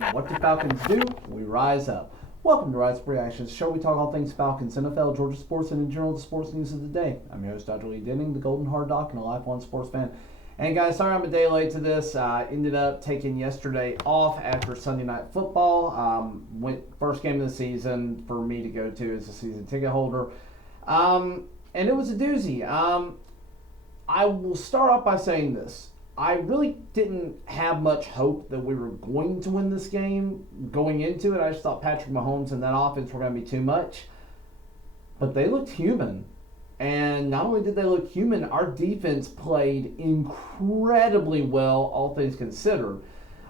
What do Falcons do? We rise up. Welcome to Rise Up Reactions, the show we talk all things Falcons, NFL, Georgia sports, and in general the sports news of the day. I'm your host, Dr. Lee Denning, the Golden Hard Doc, and a lifelong sports fan. And guys, sorry I'm a day late to this. Ended up taking yesterday off after Sunday Night Football. First game of the season for me to go to as a season ticket holder. And it was a doozy. I will start off by saying this. I really didn't have much hope that we were going to win this game going into it. I just thought Patrick Mahomes and that offense were going to be too much. But they looked human. And not only did they look human, our defense played incredibly well, all things considered.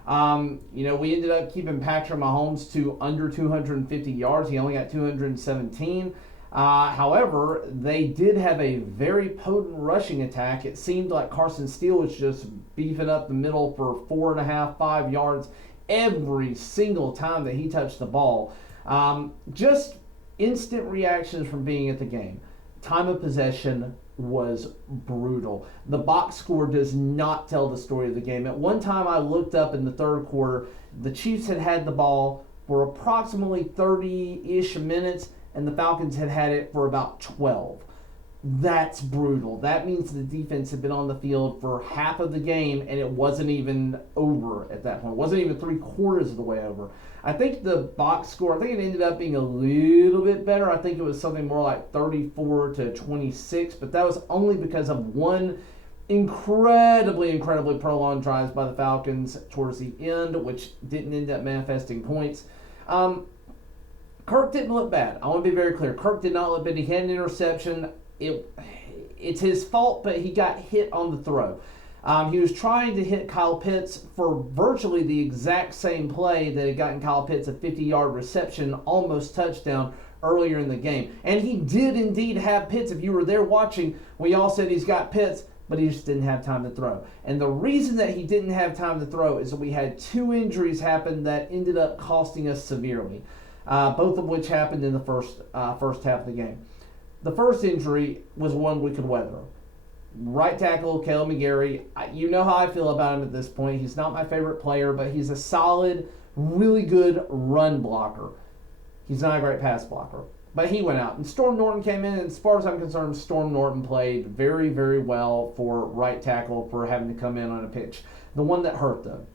We ended up keeping Patrick Mahomes to under 250 yards. He only got 217. However, they did have a very potent rushing attack. It seemed like Carson Steele was just beefing up the middle for 4.5, 5 yards every single time that he touched the ball. Just instant reactions from being at the game. Time of possession was brutal. The box score does not tell the story of the game. At one time I looked up in the third quarter, the Chiefs had the ball for approximately 30-ish minutes, and the Falcons had it for about 12. That's brutal. That means the defense had been on the field for half of the game, and it wasn't even over at that point. It wasn't even 3/4 of the way over. I think the box score, it ended up being a little bit better. I think it was something more like 34-26, but that was only because of one incredibly prolonged drive by the Falcons towards the end, which didn't end up manifesting points. Kirk didn't look bad. I want to be very clear. Kirk did not look bad. He had an interception. It's his fault, but he got hit on the throw. He was trying to hit Kyle Pitts for virtually the exact same play that had gotten Kyle Pitts a 50-yard reception, almost touchdown, earlier in the game. And he did indeed have Pitts. If you were there watching, we all said he's got Pitts, but he just didn't have time to throw. And the reason that he didn't have time to throw is that we had two injuries happen that ended up costing us severely. Both of which happened in the first half of the game. The first injury was one we could weather. Right tackle, Caleb McGarry. You know how I feel about him at this point. He's not my favorite player, but he's a solid, really good run blocker. He's not a great pass blocker. But he went out. And Storm Norton came in, and as far as I'm concerned, Storm Norton played very, very well for right tackle for having to come in on a pitch. The one that hurt, though,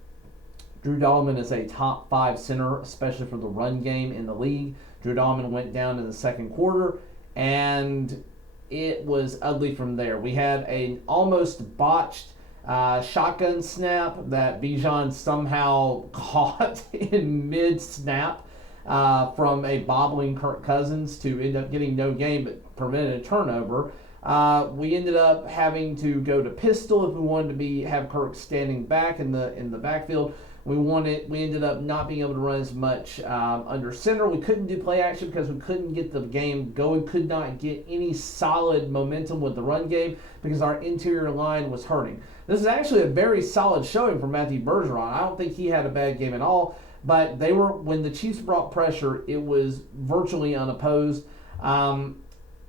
Drew Dalman is a top 5 center, especially for the run game in the league. Drew Dalman went down in the second quarter, and it was ugly from there. We had an almost botched shotgun snap that Bijan somehow caught in mid-snap from a bobbling Kirk Cousins to end up getting no gain but prevented a turnover. We ended up having to go to pistol if we wanted to have Kirk standing back in the backfield. We ended up not being able to run as much under center. We couldn't do play action because we couldn't get the game going, could not get any solid momentum with the run game because our interior line was hurting. This is actually a very solid showing for Matthew Bergeron. I don't think he had a bad game at all, but when the Chiefs brought pressure, it was virtually unopposed.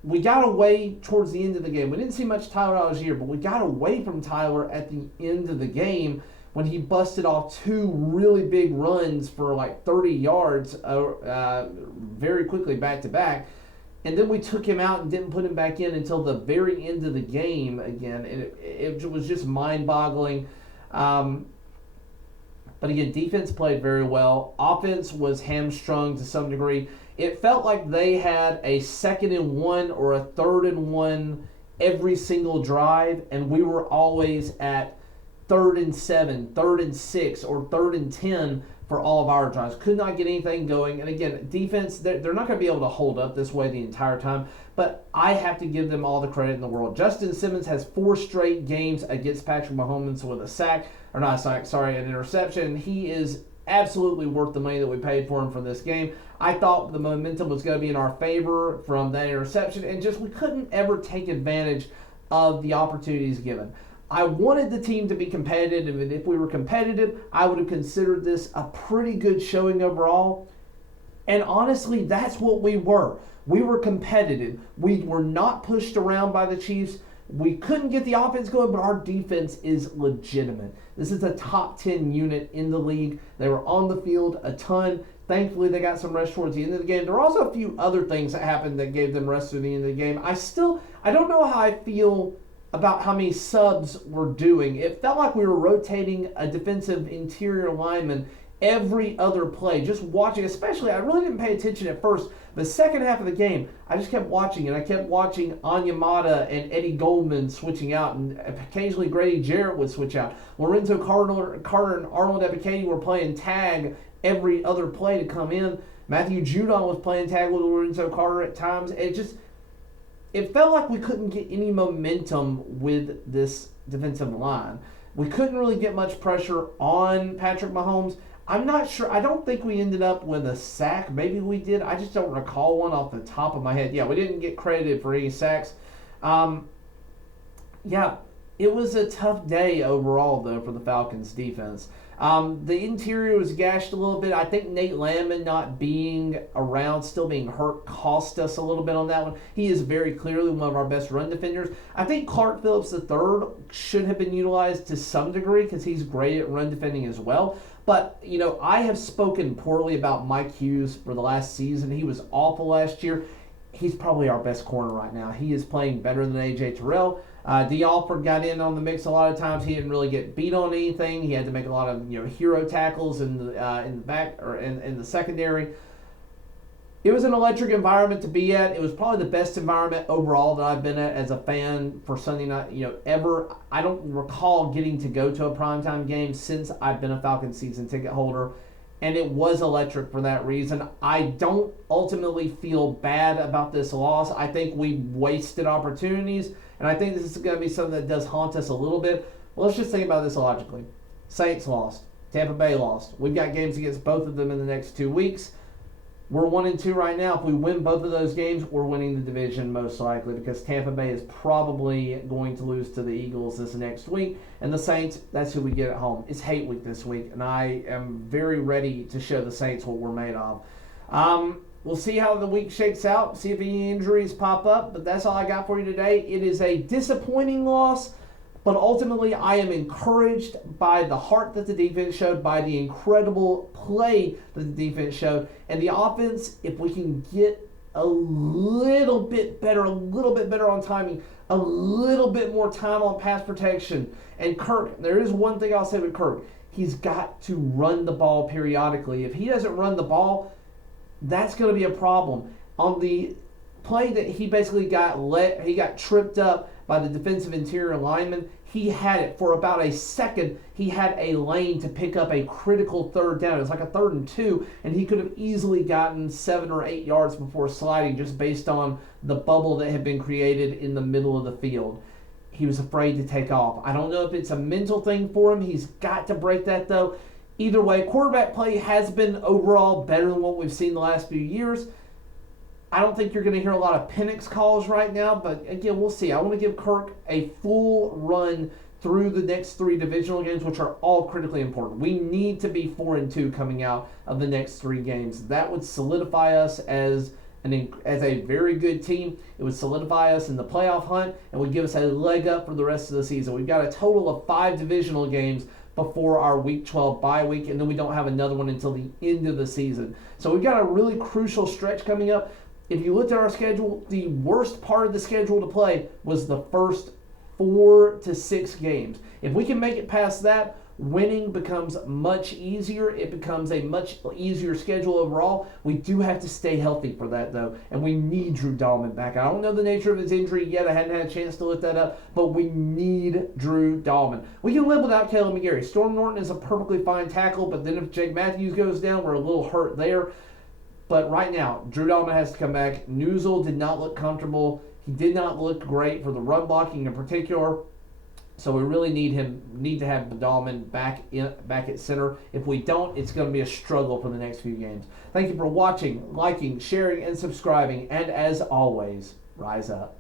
We got away towards the end of the game. We didn't see much Tyler Algier, but we got away from Tyler at the end of the game when he busted off 2 really big runs for like 30 yards very quickly back to back. And then we took him out and didn't put him back in until the very end of the game again. And it was just mind-boggling. But again, defense played very well. Offense was hamstrung to some degree. It felt like they had a 2nd and 1 or a 3rd and 1 every single drive, and we were always at 3rd and 7, 3rd and 6, or 3rd and 10 for all of our drives. Could not get anything going. And again, defense, they're not going to be able to hold up this way the entire time, but I have to give them all the credit in the world. Justin Simmons has 4 straight games against Patrick Mahomes with an interception. He is absolutely worth the money that we paid for him for this game. I thought the momentum was going to be in our favor from that interception, and just we couldn't ever take advantage of the opportunities given. I wanted the team to be competitive, and if we were competitive, I would have considered this a pretty good showing overall. And honestly, that's what we were. We were competitive. We were not pushed around by the Chiefs. We couldn't get the offense going, but our defense is legitimate. This is a top 10 unit in the league. They were on the field a ton. Thankfully, they got some rest towards the end of the game. There were also a few other things that happened that gave them rest through the end of the game. I don't know how I feel about how many subs we're doing. It felt like we were rotating a defensive interior lineman every other play. Just watching, especially, I really didn't pay attention at first. The second half of the game, I just kept watching, and I kept watching Onyemata and Eddie Goldman switching out, and occasionally Grady Jarrett would switch out. Lorenzo Carter and Arnold Ebiketie were playing tag every other play to come in. Matthew Judon was playing tag with Lorenzo Carter at times. It felt like we couldn't get any momentum with this defensive line. We couldn't really get much pressure on Patrick Mahomes. I'm not sure. I don't think we ended up with a sack. Maybe we did. I just don't recall one off the top of my head. Yeah, we didn't get credited for any sacks. Yeah, it was a tough day overall, though, for the Falcons defense. The interior was gashed a little bit. I think Nate Landman not being around, still being hurt, cost us a little bit on that one. He is very clearly one of our best run defenders. I think Clark Phillips III should have been utilized to some degree because he's great at run defending as well. But, I have spoken poorly about Mike Hughes for the last season. He was awful last year. He's probably our best corner right now. He is playing better than A.J. Terrell. D. Alford got in on the mix a lot of times. He didn't really get beat on anything. He had to make a lot of hero tackles in the back or in the secondary. It was an electric environment to be at. It was probably the best environment overall that I've been at as a fan for Sunday night. Ever. I don't recall getting to go to a primetime game since I've been a Falcons season ticket holder. And it was electric for that reason. I don't ultimately feel bad about this loss. I think we wasted opportunities, and I think this is going to be something that does haunt us a little bit. Well, let's just think about this logically. Saints lost. Tampa Bay lost. We've got games against both of them in the next 2 weeks. We're 1-2 right now. If we win both of those games, we're winning the division most likely because Tampa Bay is probably going to lose to the Eagles this next week. And the Saints, that's who we get at home. It's hate week this week, and I am very ready to show the Saints what we're made of. We'll see how the week shakes out, see if any injuries pop up, but that's all I got for you today. It is a disappointing loss, but ultimately I am encouraged by the heart that the defense showed, by the incredible play that the defense showed, and the offense, if we can get a little bit better on timing, a little bit more time on pass protection. And Kirk, there is one thing I'll say with Kirk. He's got to run the ball periodically. If he doesn't run the ball, that's going to be a problem. On the play that he basically he got tripped up by the defensive interior lineman. He had it for about a second. He had a lane to pick up a critical third down. It was like a 3rd and 2, and he could have easily gotten 7 or 8 yards before sliding just based on the bubble that had been created in the middle of the field. He was afraid to take off. I don't know if it's a mental thing for him. He's got to break that, though. Either way, quarterback play has been overall better than what we've seen the last few years. I don't think you're going to hear a lot of Penix calls right now, but again, we'll see. I want to give Kirk a full run through the next 3 divisional games, which are all critically important. We need to be 4-2 coming out of the next 3 games. That would solidify us as a very good team. It would solidify us in the playoff hunt and would give us a leg up for the rest of the season. We've got a total of 5 divisional games before our Week 12 bye week, and then we don't have another one until the end of the season. So we've got a really crucial stretch coming up. If you looked at our schedule, the worst part of the schedule to play was the first 4 to 6 games. If we can make it past that, winning becomes much easier. It becomes a much easier schedule overall. We do have to stay healthy for that, though, and we need Drew Dahlman back. I don't know the nature of his injury yet. I hadn't had a chance to look that up, but we need Drew Dahlman. We can live without Caleb McGarry. Storm Norton is a perfectly fine tackle, but then if Jake Matthews goes down, we're a little hurt there. But right now, Drew Dahlman has to come back. Newsel did not look comfortable. He did not look great for the run blocking in particular. So we really need to have Dahlman back at center. If we don't, it's going to be a struggle for the next few games. Thank you for watching, liking, sharing, and subscribing. And as always, rise up.